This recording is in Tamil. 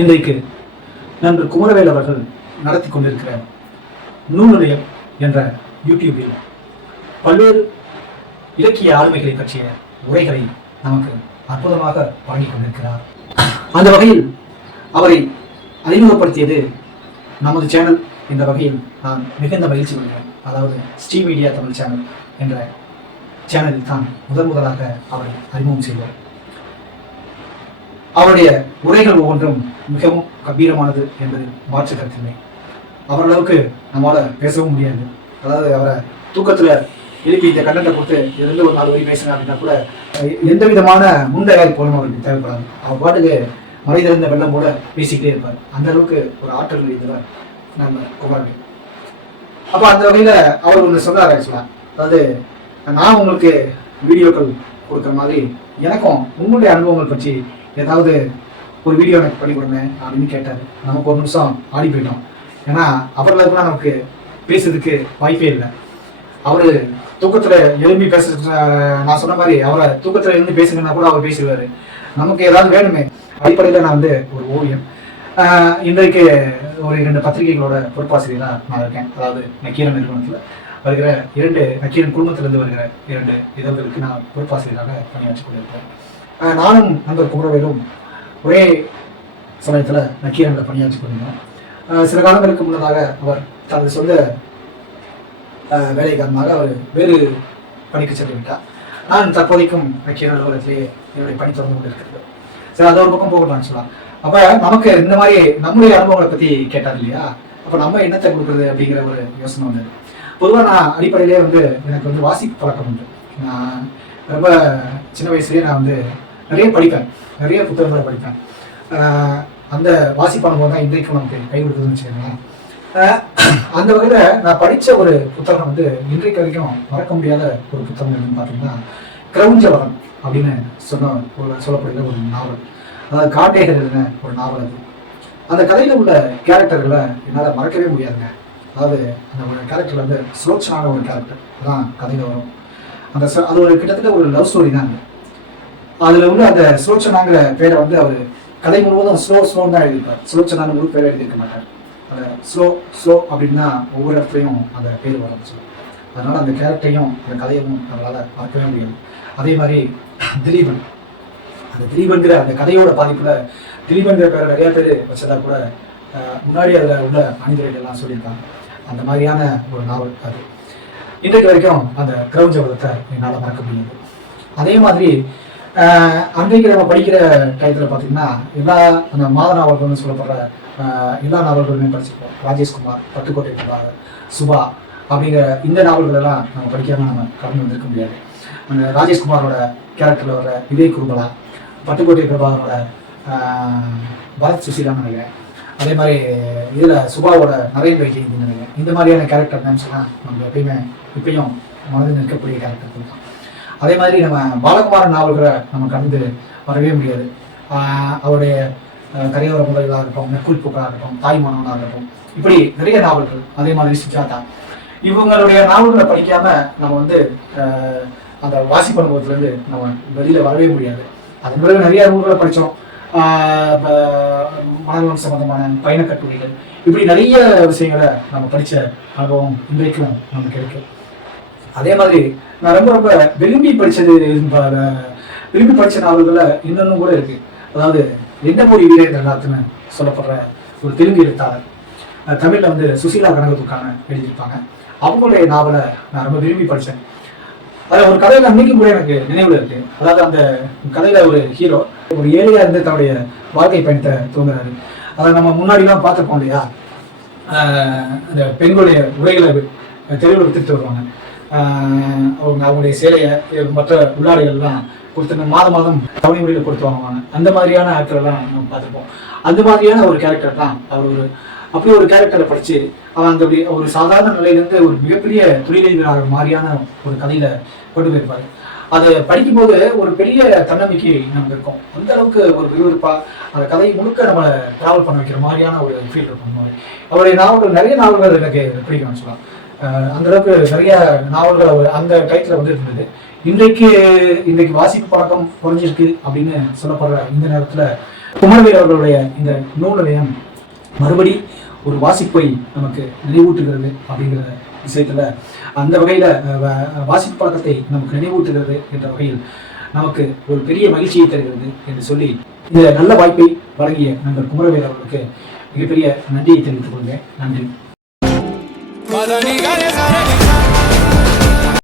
இன்றைக்கு நண்பர் குமரவேல் அவர்கள் நடத்தி கொண்டிருக்கிற நூலுலயம் என்ற யூடியூபில் பல்வேறு இலக்கிய ஆளுமைகளை பற்றிய உரைகளை நமக்கு அற்புதமாக வழங்கிக் கொண்டிருக்கிறார். அந்த வகையில் அவரை அறிமுகப்படுத்தியது நமது சேனல். இந்த வகையில் நான் மிகுந்த மகிழ்ச்சி கொள்கிறேன். அதாவது ஸ்ரீ மீடியா தமிழ் சேனல் என்ற சேனலில் தான் முதலாக அவரை அறிமுகம் செய்வார். அவருடைய உரைகள் ஒவ்வொன்றும் மிகவும் கம்பீரமானது என்பது மாற்று கருத்தில்லை. அவரளவுக்கு நம்மளால பேசவும் முடியாது. அதாவது அவரை தூக்கத்துல எழுப்பி இந்த கண்டென்ட்டை கொடுத்து இதிலிருந்து ஒரு 4 வரி பேசுங்க அப்படின்னா கூட எந்த விதமான முன்தயாரிப்பு அவருக்கு தேவைப்படாது. அவர் பாட்டுக்கு மறைந்திருந்த வெள்ளம் போல பேசிக்கிட்டே இருப்பார். அந்த அளவுக்கு ஒரு ஆற்றல் இருந்தவர் நம்ம குமரவேல். அப்போ அந்த வகையில அவர் ஒன்று சொன்னார். ஆக்சுவலா அதாவது நான் உங்களுக்கு வீடியோக்கள் கொடுக்குற மாதிரி எனக்கும் உங்களுடைய அனுபவங்கள் பற்றி ஏதாவது ஒரு வீடியோ எனக்கு பண்ணி கொடுங்க அப்படின்னு கேட்டார். நமக்கு ஒரு நிமிஷம் ஆடி போயிட்டோம். ஏன்னா அவர்களுக்குலாம் நமக்கு பேசுறதுக்கு வாய்ப்பே இல்லை. அவரு தூக்கத்துல எழும்பி பேசுறது, நான் சொன்ன மாதிரி அவரை தூக்கத்துல எழுந்து பேசுங்கன்னா கூட அவர் பேசுவாரு. நமக்கு ஏதாவது வேணுமே. அடிப்படையில் நான் ஒரு ஓவியம். இன்றைக்கு ஒரு 2 பத்திரிகைகளோட பொறுப்பாசிரியராக நான் இருக்கேன். அதாவது நக்கீரன் நிறுவனத்தில் வருகிற 2 நக்கீரன் குடும்பத்திலிருந்து வருகிற 2 இதழ்களுக்கு நான் பொறுப்பாசிரியராக பணியாற்றி கொண்டிருக்கிறேன். நானும் நண்பர் குமரவேலும் ஒரே சமயத்தில் நக்கீரனில் பணியாற்றி கொண்டிருந்தோம். சில காலங்களுக்கு முன்னதாக அவர் தனது சொந்த வேலை காரணமாக அவர் வேறு பணிக்கு சென்று விட்டார். நான் தற்போதைக்கும் நக்கீரன் அலுவலகத்திலேயே என்னுடைய பணி தொடர்ந்து கொண்டிருக்கிறது. சரி, அது ஒரு பக்கம் போகலாம்னு சொல்லலாம். அப்போ நமக்கு இந்த மாதிரி நம்முடைய அனுபவங்களை பற்றி கேட்டார் இல்லையா, அப்போ நம்ம என்னத்தை கொடுக்குறது அப்படிங்கிற ஒரு யோசனை வந்தது. பொதுவாக நான் அடிப்படையிலே எனக்கு வாசிப்பு பழக்கம் உண்டு. நான் ரொம்ப சின்ன வயசுலேயே நான் நிறைய படிப்பேன், நிறைய புத்தகங்களை படிப்பேன். அந்த வாசிப்பு அனுபவம் தான் இன்றைக்கும் நமக்கு கை கொடுக்குதுன்னு வச்சுக்கோங்களேன். அந்த வகையில் நான் படித்த ஒரு புத்தகம் இன்றைக்கு வரைக்கும் மறக்க முடியாத ஒரு புத்தகம் என்னன்னு பார்த்தீங்கன்னா கிரௌஞ்சவரம் அப்படின்னு சொல்லப்படுகிற ஒரு நாவல். அதாவது காட்டேகர் எழுதின ஒரு நாவல். அந்த கதையில் உள்ள கேரக்டர்களை என்னால் மறக்கவே முடியாதுங்க. அதாவது அந்த ஒரு கேரக்டர் சுலோச்சனான ஒரு கேரக்டர் தான் கதையில் வரும். அது கிட்டத்தட்ட ஒரு லவ் ஸ்டோரி தான். அதில் உள்ள அந்த சுலோச்சனாங்கிற பேரை அவர் கதை முழுவதும் ஸ்லோன்னு தான் எழுதியிருப்பார். சுலோச்சனான்னு முழு பேரை எழுதியிருக்க மாட்டார். அந்த ஸ்லோ அப்படின்னா ஒவ்வொரு இடத்துலையும் அந்த பேர் வரும். அதனால அந்த கேரக்டரையும் அந்த கதையும் நம்மளால் மறக்கவே முடியாது. அதே மாதிரி திலீபன், அந்த திலீபன்கிற அந்த கதையோட பாதிப்புல திலீபன்கிற பேரை நிறைய பேர் வச்சதா கூட முன்னாடி அதில் உள்ள மனிதர்கள் எல்லாம் சொல்லியிருக்காங்க. அந்த மாதிரியான ஒரு நாவல் அது. இன்றைக்கு வரைக்கும் அந்த கிரௌஞ்சவரத்தை என்னால் மறக்க முடியாது. அதே மாதிரி அன்றைக்கு நம்ம படிக்கிற டயத்தில் பார்த்தீங்கன்னா அந்த மாத நாவல்கள்னு சொல்லப்படுற எல்லா நாவல்களுமே படிச்சிருப்போம். ராஜேஷ்குமார், பட்டுக்கோட்டை பிரபாகர், சுபா அப்படிங்கிற இந்த நாவல்கள் எல்லாம் நம்ம படிக்காமல் நம்ம கடந்து வந்திருக்க முடியாது. அந்த ராஜேஷ்குமாரோட கேரக்டரில் வர விவேக் குருபலா, பட்டுக்கோட்டை பிரபாகரோட பரத் சுசீலான்னு நினைக்கிறேன். அதே மாதிரி இதில் சுபாவோட நரேந்திர ஜெயந்தின்னு நினைக்கிறேன். இந்த மாதிரியான கேரக்டர் நேம்ஸ்லாம் நம்ம இப்பயும் மனதில் நிற்கக்கூடிய கேரக்டர் தான். அதே மாதிரி நம்ம பாலகுமாரன் நாவல்களை நம்ம கடந்து வரவே முடியாது. அவருடைய கரையோர முறைகளாக இருக்கட்டும், நெக்குள் பூக்களாக இருக்கட்டும், தாய்மானவனாக இருக்கட்டும், இப்படி நிறைய நாவல்கள். அதே மாதிரி சுஜாதா, இவங்களுடைய நாவல்களை படிக்காம நம்ம அந்த வாசிப்பு அனுபவத்திலேருந்து நம்ம வெளியில் வரவே முடியாது. அதன் பிறகு நிறைய நூல்களை படித்தோம். மனநலம் சம்பந்தமான பயண கட்டுரைகள், இப்படி நிறைய விஷயங்களை நம்ம படித்த அனுபவம் இன்றைக்கும் நமக்கு இருக்கு. அதே மாதிரி நான் ரொம்ப விரும்பி படித்த நாவல்களை இன்னொன்னு கூட இருக்கு. அதாவது எண்ணப்பொறி வீரேந்திரநாத்னு சொல்லப்படுற ஒரு தெலுங்கு எழுத்தாளர், தமிழில் சுசீலா கனகதுக்கான எழுதியிருப்பாங்க. அவங்களுடைய நாவலை நான் ரொம்ப விரும்பி படித்தேன். அதில் ஒரு கதையில் அன்னைக்கும் கூட எனக்கு நினைவில் இருக்கு. அதாவது அந்த கதையில ஒரு ஹீரோ ஒரு ஏழையா இருந்து தன்னுடைய வாழ்க்கை பயணத்தை தூங்குறாரு. அதை நம்ம முன்னாடிலாம் பார்த்துருப்போம் இல்லையா, அந்த பெண்களுடைய உடைகளை தெருவில் வித்துட்டு வருவாங்க. அவங்களுடைய சேலையை மற்ற உள்ளாடைகள்லாம் கொடுத்து மாதம் தவணை முறையில் கொடுத்து வாங்குவாங்க. அந்த மாதிரியான ஆட்கள் எல்லாம் நம்ம பார்த்துருப்போம். அந்த மாதிரியான ஒரு கேரக்டர் தான் அவர். அப்படி ஒரு கேரக்டரை படித்து அவன் ஒரு சாதாரண நிலையிலேருந்து ஒரு மிகப்பெரிய தொழிலதிபர் மாதிரியான ஒரு கதையில கொண்டு போயிருப்பாரு. அதை படிக்கும்போது ஒரு பெரிய தன்னம்பிக்கை நமக்கு இருக்கும். அந்த அளவுக்கு ஒரு விறுவிறுப்பா அந்த கதையை முழுக்க நம்ம டிராவல் பண்ண வைக்கிற மாதிரியான ஒரு ஃபீல் இருக்கும். அவருடைய நாவல்கள், நிறைய நாவல்கள் எனக்கு பிடிக்கும் சொல்லலாம். அந்த அளவுக்கு நிறைய நாவல்கள் அந்த டைத்துல இருந்தது. இன்றைக்கு வாசிப்பு பழக்கம் குறைஞ்சிருக்கு அப்படின்னு சொல்லப்படுற இந்த நேரத்துல குமரவேல் அவர்களுடைய இந்த நூல் நிலையம் மறுபடி ஒரு வாசிப்பை நமக்கு நினைவூட்டுகிறது அப்படிங்கிற விஷயத்துல அந்த வகையில வாசிப்பு பழக்கத்தை நமக்கு நினைவூட்டுகிறது என்ற வகையில் நமக்கு ஒரு பெரிய மகிழ்ச்சியை தருகிறது என்று சொல்லி இந்த நல்ல வாய்ப்பை வழங்கிய நண்பர் குமரவேல் அவர்களுக்கு மிகப்பெரிய நன்றியை தெரிவித்துக் கொள்கிறேன். நன்றி.